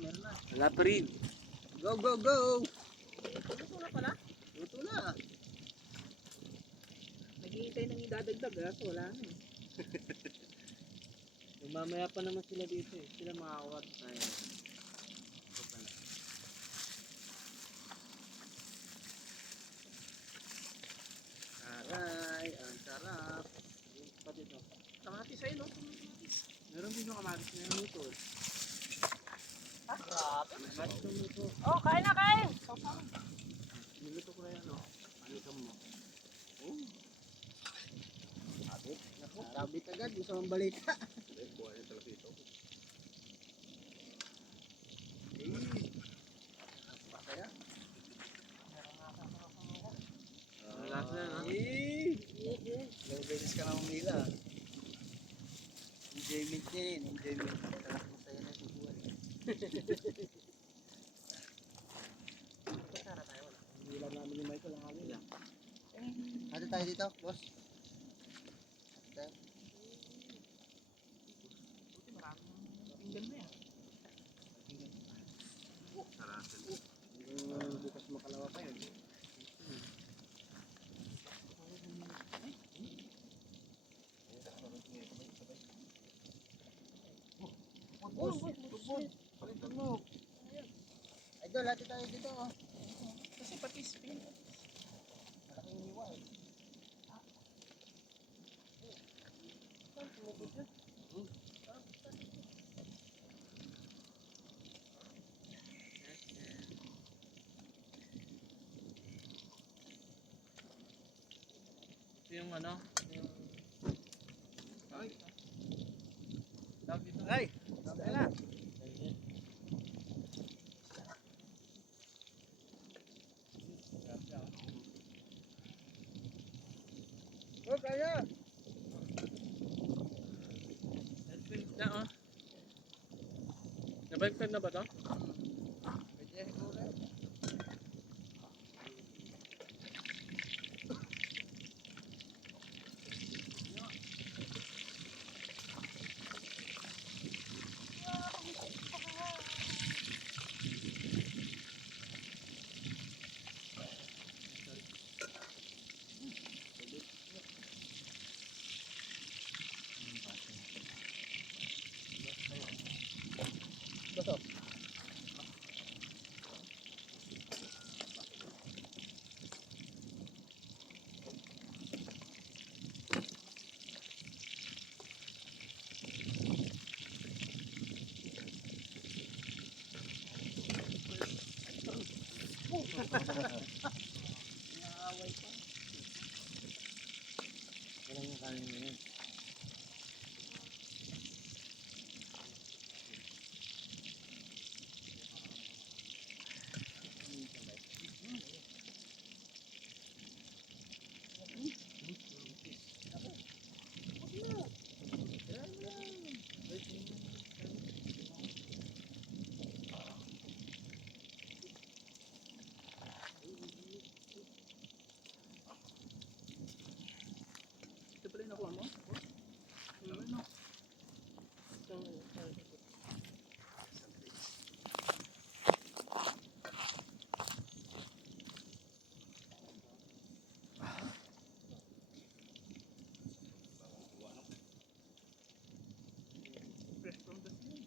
meron na. Wala pa rin. Go, go, go! Luto na pala. Luto na. Naghihintay nang idadagdag so wala na eh. Mamaya pa naman sila dito eh. Sila makakawa tayo. Aray, ang sarap. Pa dito. Kamatis ay no? Meron din yung kamatis na yung luto eh. Grabe. Kamatis yung luto. Oh, kain na kain! Niluto ko na yan o. Ano mo? Oh. Sabit. Naku, sabit agad. Gusto mong balita. Buhay yung talapito. Pasaya. Last na no? Ilang beses ka na umila. Enjoyment niya yun. Enjoyment. Sarap masaya na sa buhay. Hila namin ni Michael ang hangin lang. Hati tayo dito, boss. Hati. Buti maraming pinggan na yan. Sarasan. Bukas makalawa pa yun. Palitan mo. Idol, hati tayo dito. Oh. Kasi pati spin. Malaking hiwa eh. Ito yung ano? Ay. Tawag dito. Ay! Dahil na. Oh, kaya! Na oh. Nabaliktad na ba to? Pwede siguro eh. Betul. Naaway pa. Walang yung kanin na yun. Ito pala yung nakuha mo? Ano? Fresh from the sea.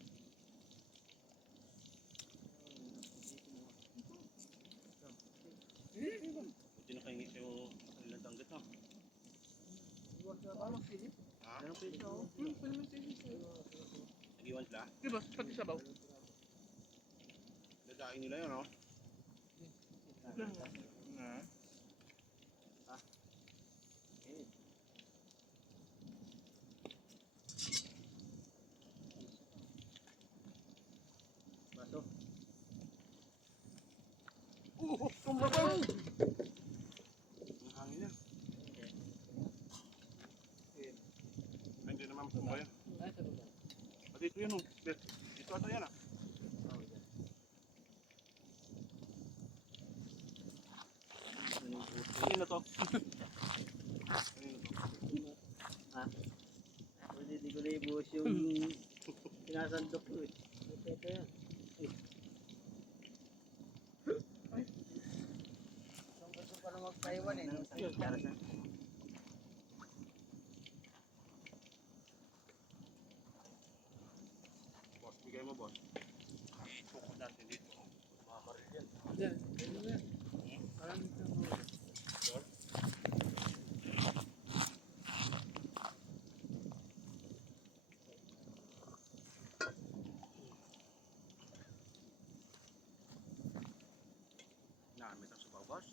Buti na kaingit yung ilang tanggat no? Ano, Philip? Anong pwede ako? Pwede mo sa'yo sa'yo. Nag-iwan sila? Diba? Pati sabaw. Dadaing nila yun no? Baso. Kumabaw! Ang hangin yan. Ay, hindi naman po yan. Pati ito yun oh. Dito ata yan ah. Kanina to. Ha? Pwede di ko na ibuhos yung sinasandok ko eh. Ito yan. Taiwan eh. Yun, para sa... Boss, bigay mo, boss. Itukod natin dito. Makakaril yan. Yan, yan mo yan. Parang ito mo. Namit ang subaw, boss.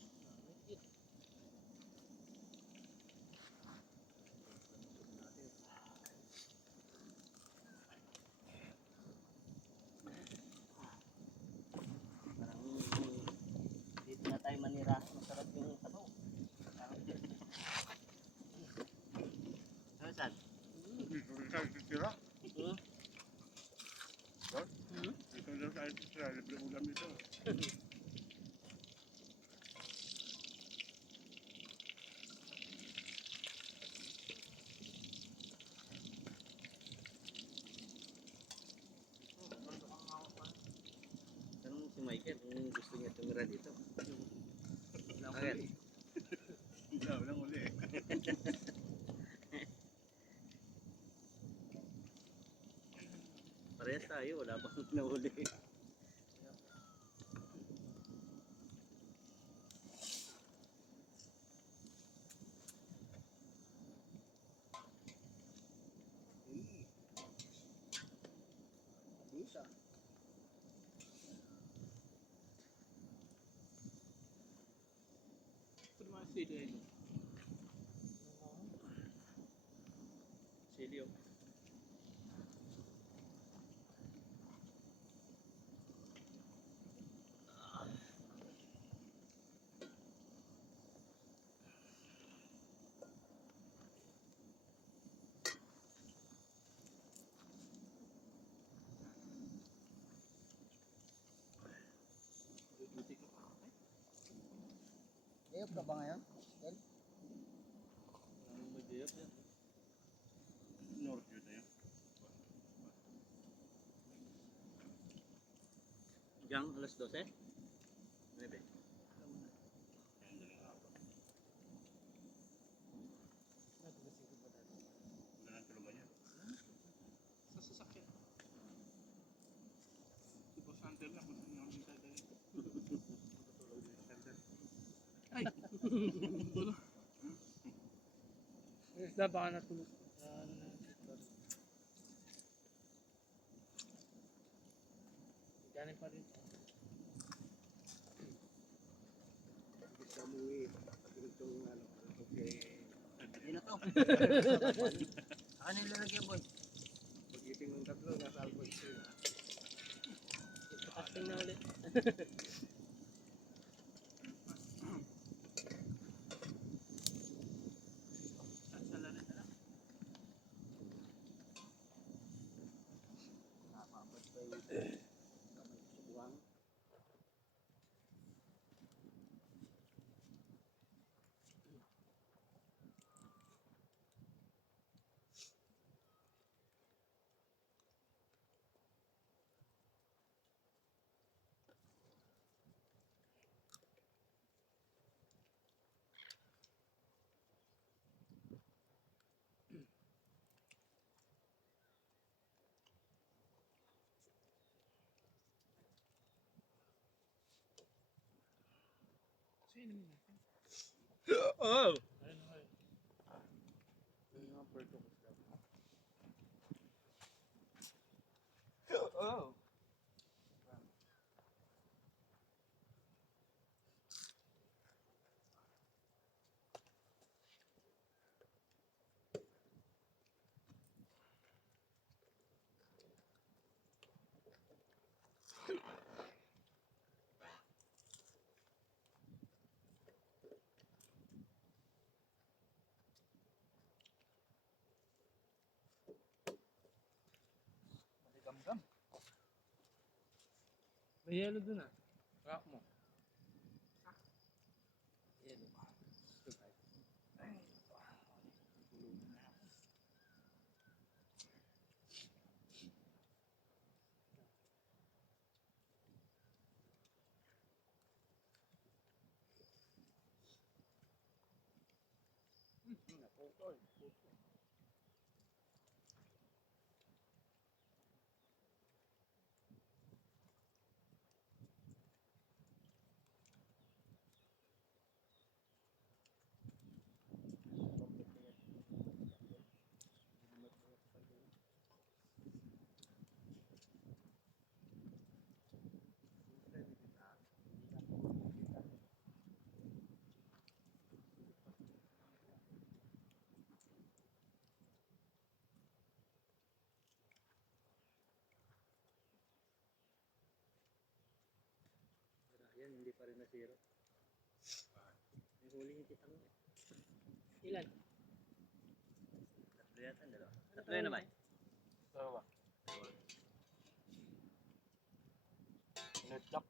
Parang dito na tayo manira. Masarap yung sabaw. Parang dito. Ano saan? Dito rin tayo titira. Hmm? Boss, Hmm? dito rin tayo titira. Libre ulam dito. Tanong si Michael kung gusto niya tumira dito. Wala ko Bakit? eh. Walang uli eh. Parehas tayo, wala pang nahuli. Isa. Ito naman sili ay doon. Silyo. Duduti ka pa. Ayop ka ba ngayon? Anong mag-iap yan? North yun na yun. Gang, alas 12? Maybe. Yan, daling hapon. Wala nang tulugan yan. Sa sasakyan. Si Boss Hunter lang, kung saan yung tayo. Matutulog din sa center. Ay! Isda baka natulog. Ano na yun? Galing pa rin. Gusto mo itong ano, hindi na to. Ano yung lalagyan, boy? Pag-ibig ng tatlo, nasa alcohol siya. Ipakasting na ulit. Sasala rin na lang. Napapad pa yung kamay sa buwang. Sino mo natin? Oh! Ayun na kayo. Yung mga bird ko gusto. Oh! Gam-gam. May yellow dun ah. Rock mo. Yellow. Ito tayo. Ay. Tulungan na ako. Yan, hindi pa rin nasira. May huli yung kitang mo. Ilan? Tatlo yata, dalawa. Tatlo yun naman. Dalawa. Netlock.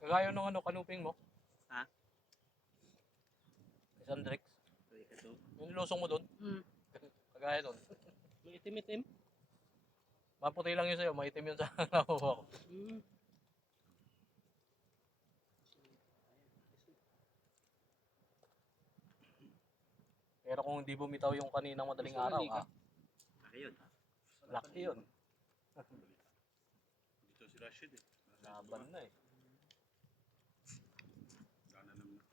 Kagaya nung ano, kanuping mo. Ha? Isang Drex. Ito, ito. Yung nilusong mo doon. Kagaya doon. May itim-itim. Maputi lang yun sa'yo, maitim yun sa nakuha ko. Pero kung hindi bumitaw yung kaninang madaling araw, ha? Laki yun. Laki yun. Dito si Rashid eh. Laban na eh. Gana naman na.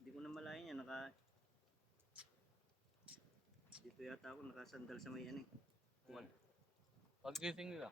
Hindi ko na malayan yan. Dito yata ako nakasandal sa may ano eh. Wall. Paggising nila.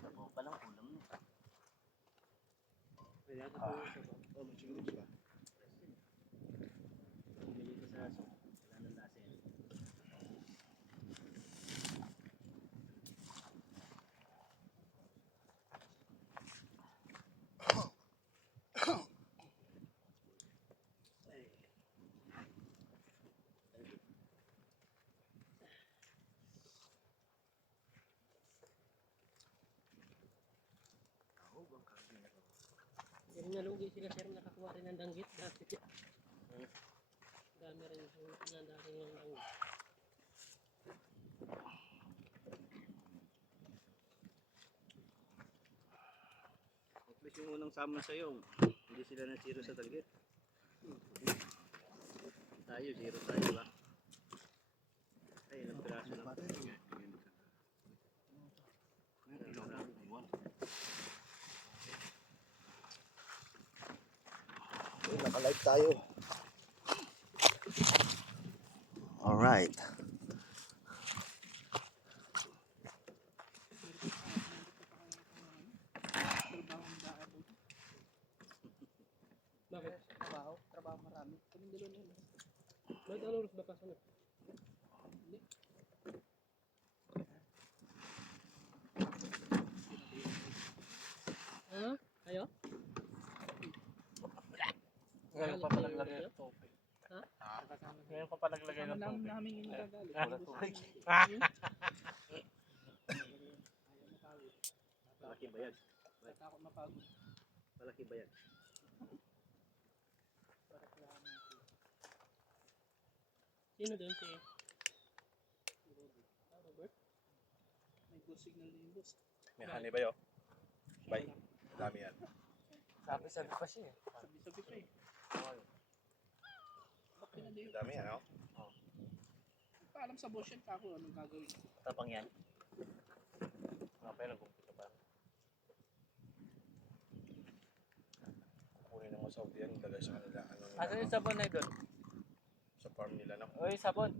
Sabaw pa lang ulam na. Pwede ako Oh, masiguro ba? bumili ko sa aso. Wala nang lasa yan. Yung nalugi sila sir, nakakuha rin ng danggit. Dami rin yung nadaling ng danggit. At least yung unang sama sa'yo, hindi sila na zero sa target. Tayo, zero tayo ba? Ay, ilang piraso lang. Okay, naka-live tayo. Alright. Bakit? Trabaho? Trabaho marami. Kaming dalawa na yun. Bakit ano oras ba pasok? Hindi. Ha? Kayo? Ngayon pa palaglagay ng tope. Ha? Ngayon pa palaglagay ng tope. Namin yung nagagalit. Malaki bayag. Takot mapagod. Malaki bayag. Sino doon si Robert? May good signal din yung boss. May honey ba yun? Bay. Dami yan. Sabi pa siya eh. Sabi-sabi pa eh. Bakit na din? Dami yan, no? Paalam sa boss yan, kako anong gagawin. Tapang yan. Nga pa yun, nag-umpisa pa. Kunin ng mga Saudi yan, ilagay sa kanila. Asa yung sabon na doon? Sa farm nila, no? Uy, sabon.